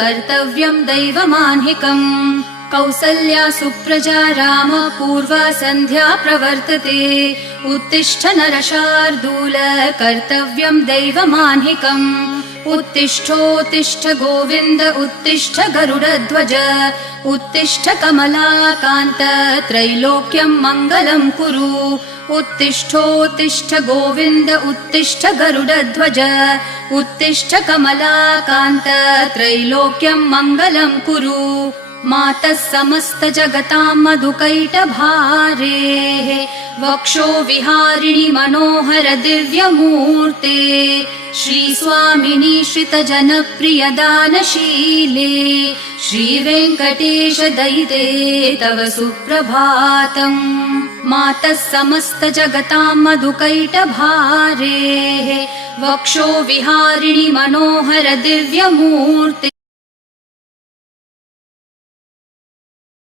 कर्तव्यं दैवमान्हिकम् कौसल्या सुप्रजा राम पूर्वा सन्ध्या प्रवर्तते उत्तिष्ठ नरशार्दूल कर्तव्यं दैवमान्हिकम् उत्तिष्ठोत्तिष्ठ गोविन्द उत्तिष्ठ गरुडध्वज उत्तिष्ठ कमलाकान्त त्रैलोक्यं मङ्गलं कुरु उत्तिष्ठोत्तिष्ठ गोविन्द उत्तिष्ठ गरुडध्वज उत्तिष्ठ कमलाकान्त त्रैलोक्यं मङ्गलं कुरु मातः समस्त जगतां मधुकैटभारेः वक्षो विहारिणि मनोहर दिव्यमूर्ते श्रीस्वामिनि श्रितजनप्रिय दानशीले श्रीवेङ्कटेश दयिते तव सुप्रभातम् मातः समस्त जगतां मधुकैटभारेः वक्षो विहारिणि मनोहर दिव्यमूर्ते